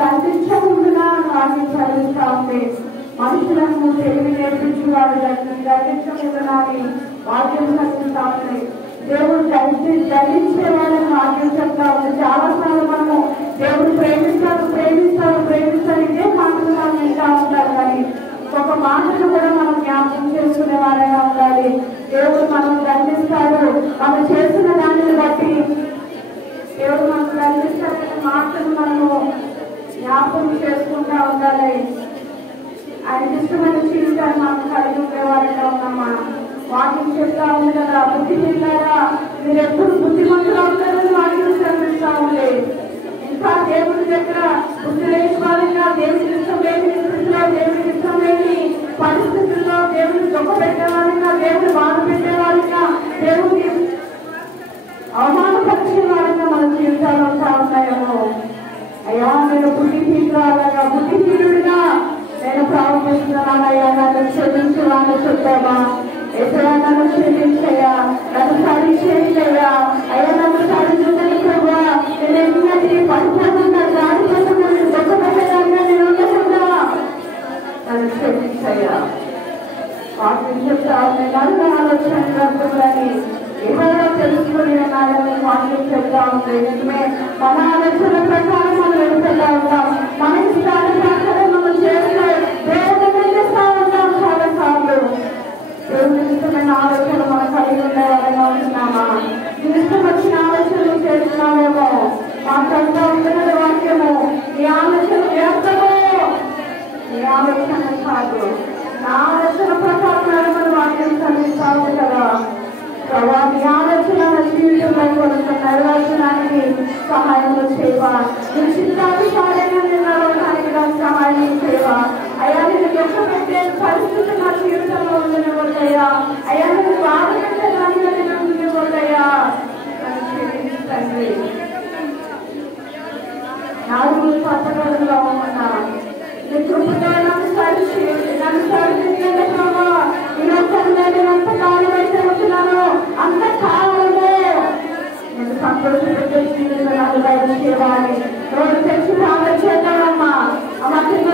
దండించకుండా వాటిని చదివిస్తా ఉంది. మనుషులను తెలివి నేర్పించి వాడు దండించకుండా వాక్యం చదువుతా ఉంది. దేవుడు దండించే వాళ్ళని వాక్యం చెప్తా ఉంది. చాలా సార్లు మనము దేవుడు ప్రేమిస్తాడు ప్రేమిస్తాడు ప్రేమిస్తాడు ఇదే మాటలు మనం వింటా ఉంటారు. కానీ ఒక మాటను కూడా మనం జ్ఞాపకం చేసుకునే వారైనా ఉండాలి. దేవుడు మనం దండిస్తాడు, మనం చేసిన దానిని బట్టి దేవుడు మనం దండిస్తాడనే మాటను మనము జ్ఞాపకం చేసుకుంటా ఉండాలి. ఆయనకి ఇష్టమైన జీవితాన్ని మనం కలిగి ఉండేవారైనా ఉన్నామా? వాక్యం చెప్తా ఉంది కదా, బుద్ధి తిన్నారా మీరు ఎప్పుడు బుద్ధిమంతులు అవుతారని వాక్యం చదివిస్తా ఉంది. ఇంకా దేవుడి దగ్గర బుద్ధి లేని వారిగా దేవుడికి ఇష్టం లేని స్థితిలో దేవుడికి ఇష్టం లేని పరిస్థితుల్లో దేవుడిని దుఃఖపెట్టేవారిగా దేవుడిని బాధ పెట్టేవారిగా దేవుడిని అవమానపరిచే వారిగా మన జీవితాలు ఉంటా ఉన్నాయేమో. అయ్యా నేను బుద్ధిహీనురాలుగా బుద్ధిహీనుడిగా నేను ప్రవర్తిస్తున్నానయ్యా, నన్ను క్షమించవాలని చెప్పామా? ఎప్పుడైనా నన్ను క్షమించయ్యా, నన్ను సరిచేయ్యా, అయ్యా నన్ను సరిచేయని ప్రభా, నేను ఎన్నటి పరిపూర్ణంగా దాడి కోసం నేను దుఃఖపెట్టడానికి నేను ఉండకుండా నన్ను క్షమించయ్యా. వాటిని చెప్తా నన్ను ఆలోచన గ్రంథులని ఎవరో తెలుసుకుని ఉన్నారని వాటిని చెప్తా ఉంది. నిజమే, మన ఆలోచన ప్రకారం మనం వెళ్తా ఉంటాం, మన ఇష్టాల ప్రకారం మనం చేస్తే దేవుడిని నిందిస్తా ఉంటాం. చాలా సార్లు దేవుని ఇష్టమైన ఆలోచన మనం కలిగి ఉండేవాళ్ళగా ఉంటున్నామా? ఇష్టం వచ్చిన ఆలోచనలు చేస్తున్నామేమో. మాకంతా ఉంటున్నది వాక్యము, ఈ ఆలోచన వ్యర్థము, ఈ ఆలోచన కాదు, నా ఆలోచన ప్రకారం మనం వాక్యం చదివిస్తాము కదా. నీ ఆలోచన జీవితంలో కొంచెం నెరవేర్చడానికి సహాయం చేయవా? నీ చిత్తానుసారంగా నిలవడానికి నాకు సహాయం చేయవా? అయ్యా నేను పెట్టే పరిస్థితి నా జీవితంలో ఉండనివ్వద్దయ్యా, అయ్యా నేను బాధ పెట్టేదానిగా నేను ఉండనివ్వద్దయ్యా. తండ్రి 4 పట్టణంలో ఉన్నా నీ కృపతో నన్ను సరిచేయండి, నన్ను సరిచేయండి ప్రభా. ఈరోజు నేను ఎంతకాలం అయితే ఉంటున్నాను అంతకాలమే నేను సంతోషపెట్టే జీవితం నాకు దయచేయాలి. రోడ్డు తెచ్చి ప్రార్థన చేద్దామమ్మా. అమ్మ చిన్న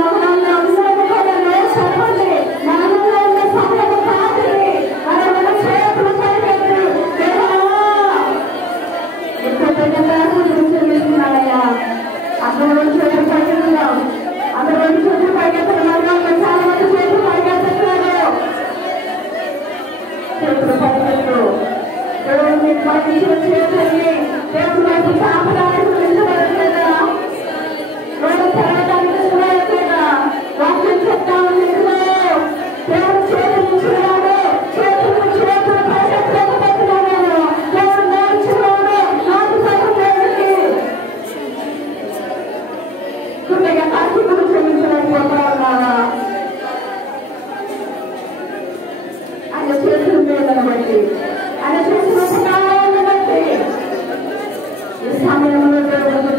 మమ్మల్ని అందరూ కూడా నేర్చుకోండి. మనలో ఉన్న సమయం కాదు, మన చేతులు పైకెత్తి చెల్లిస్తున్నానయ్యా. అందరూ చేతులు పైకెత్తున్నాం, అందరూ చేతులు పైకెత్తున్నారు. చాలా మంది చేతులు పైకెత్తున్నారు. చేతులు పైకెత్తు. దేవుడు మీకు పండించిన చేతుల్ని దేవుడు వైపు సాంప్రదాయాలు నిలబడలేదా? రోడ్డు తిరగడానికి నిలబడలేదా? వాక్యం చెప్తాము నీకు. దేవుడు చేతులు ఇచ్చినాడు, చేతులు పైకెత్తలేకపోతున్నాను. దేవుడు నేర్చుకోడు, నాకు సగం దేవుడికి కొద్దిగా తాకిపులు క్షమించలేకపోతా ఉన్నారా? ఆయన చేతుల మీదను బట్టి, ఆయన చేసిన ఉపకారాలను బట్టి ఈ సమయంలో దేవుడు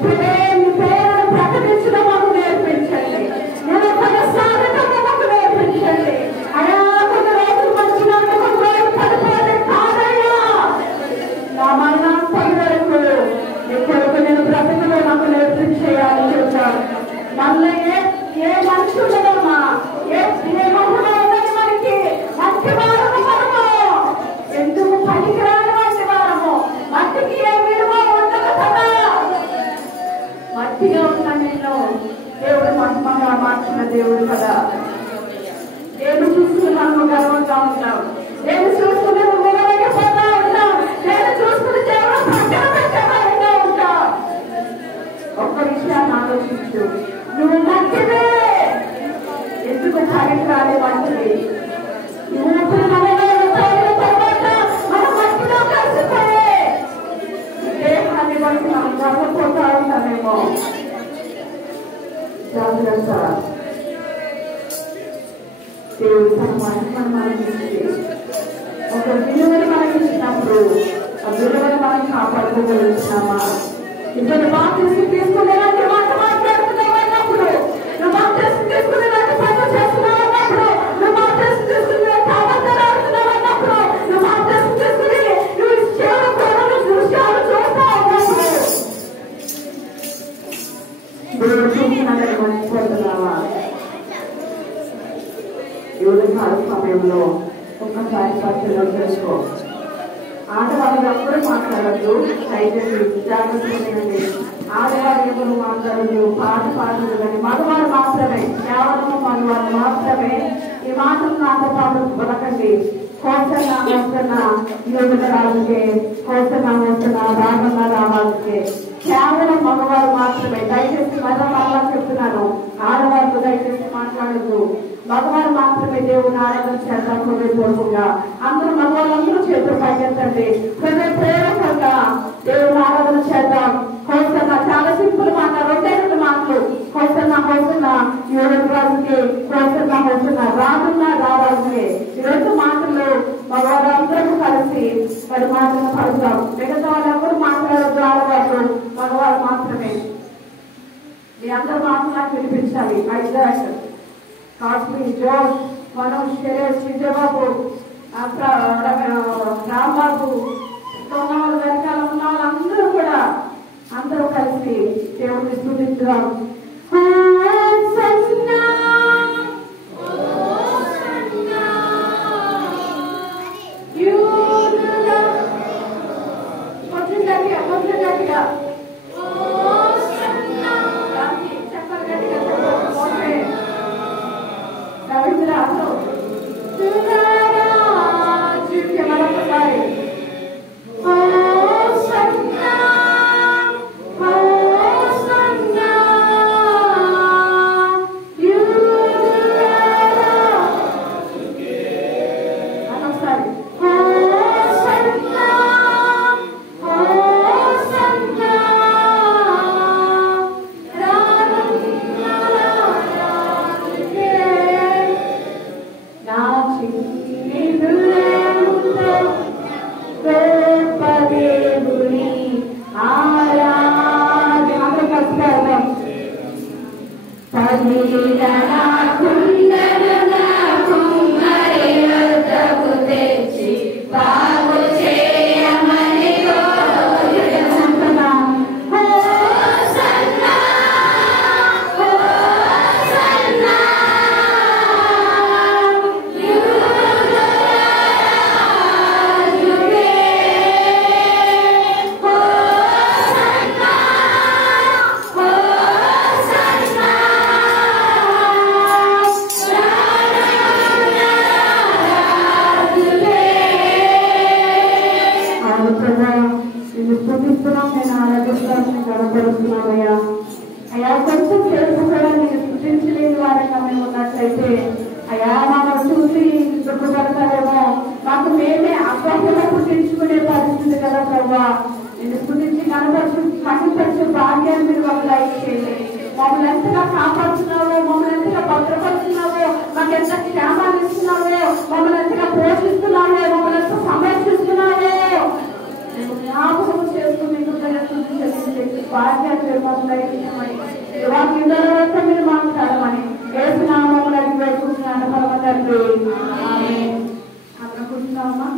ఎప్పుడే మీ పేరును ప్రకటించడం మాకు నేర్పించండి. నేను కొనసాగటం మాకు నేర్పించండి. అయా కొన్ని రోజులు మంచిగా కొన్ని రోజులు పడిపోతే కాదయ్యా, నా మరణాంతం వరకు నీ కొరకు నేను బ్రతకలో నాకు నేర్పించేయాలి చెప్తాను. మళ్ళీ ఏ మనుషులమ్మా ఏ మహిళ ఉన్నది మనకి మంచి వారము మనము ఎందుకు పనికిరాని వంటి వారము, మట్టికి ఏ విలువ ఉండదు కదా. మట్టిగా ఉన్న నేను దేవుడు మహిమగా మార్చిన దేవుడు కదా. నేను చూసుకుని మనం గర్వంగా ఉంటాం, నేను చూసుకుని నిలవకపోతా ఉంటాం, నేను చూసుకుని దేవుడు పక్కన పెట్టేవారిగా ఉంటాం. ఒక్క విషయాన్ని ఆలోచించు, నువ్వు మట్టివే, ఎందుకు పనికిరాని వంటివి. నువ్వు మనం మట్టిలో కలిసిపోయే దేహాన్ని బట్టి మనం గర్వపోతా ఉంటామేమో. జాగ్రత్త. దేవుడు తన మహిమను మనకి ఇచ్చి ఒక విలువను మనకి ఇచ్చినప్పుడు ఆ విలువను మనం కాపాడుకోగలుగుతున్నామా? ఇద్దరు బాప్తిస్మం తీసుకునేలాంటి మాట మాట్లాడుతున్నామన్నప్పుడు, నువ్వు బాప్తిస్మం తీసుకునేలాంటి పనులు చేస్తున్నావన్నప్పుడు, నువ్వు బాప్తిస్మం తీసుకునే అబద్ధాలు ఆడుతున్నావన్నప్పుడు, నువ్వు బాప్తిస్మం తీసుకుని నువ్వు ఇష్టాలు కోరలు దృశ్యాలు చూస్తా ఉన్నప్పుడు దేవుడు చూసినట్టు మర్చిపోతున్నావా? దేవుడి కాల సమయంలో ఒక్కసారి పరిశీలన చేసుకో. ఆడవాళ్ళు ఎప్పుడు మాట్లాడద్దు, దయచేసి జాగ్రత్తగా. ఆడవాళ్ళు ఎవరు మాట్లాడదు, పాట పాడదు, కానీ మగవారు మాత్రమే, కేవలం మగవారు మాత్రమే ఈ మాటలు నాతో పాటు బతకండి. కోసన్న వస్తున్న యోగ రాజుకే, కోసన్న వస్తున్న రాగన్న రావాలకే కేవలం మగవారు మాత్రమే. దయచేసి మరలా చెప్తున్నాను, ఆడవాళ్ళు దయచేసి మాట్లాడద్దు, మగవారు మాత్రమే దేవుని ఆరాధన చేద్దాం. హృదయపూర్వకంగా అందరూ మగవాళ్ళందరూ చేతులు పైకెత్తండి, హృదయపూర్వకంగా దేవుని ఆరాధన చేద్దాం. కోసన్న చాలా సింపుల్ మాట, 2 మాటలు. కోసన్న యోగరాజుకి, కోసన్న రాజున్న రావాలకే. ఈ 2 మాటలు మగవాళ్ళందరూ కలిసి మరి మాటలు కలుద్దాం. మిగతా వాళ్ళెవరు మాట్లాడద్దు, ఆడవాళ్ళు మగవారు మాత్రమే. మీ అందరూ మాటలు నాకు వినిపించాలి. ఐదాష్, కాశ్మీ, జోష్, మనోజ్, శరేష్, విజయబాబు, రాంబాబు, తొమ్మిది వెనకాల ఉన్న వాళ్ళందరూ కూడా అందరూ కలిసి దేవుడిని స్తుతిద్దాం. కొంచెం గట్టిగా దయచేసి బాధ్యతలు మమ్మల్ని దయచేయమని వాక్యంలో వస్తే మీరు మాట్లాడమని యేసు నామములో అడిగి వేడుకుంటున్నాను పరమ తండ్రి. ఆమేన్. అక్కడ కూర్చున్నామా?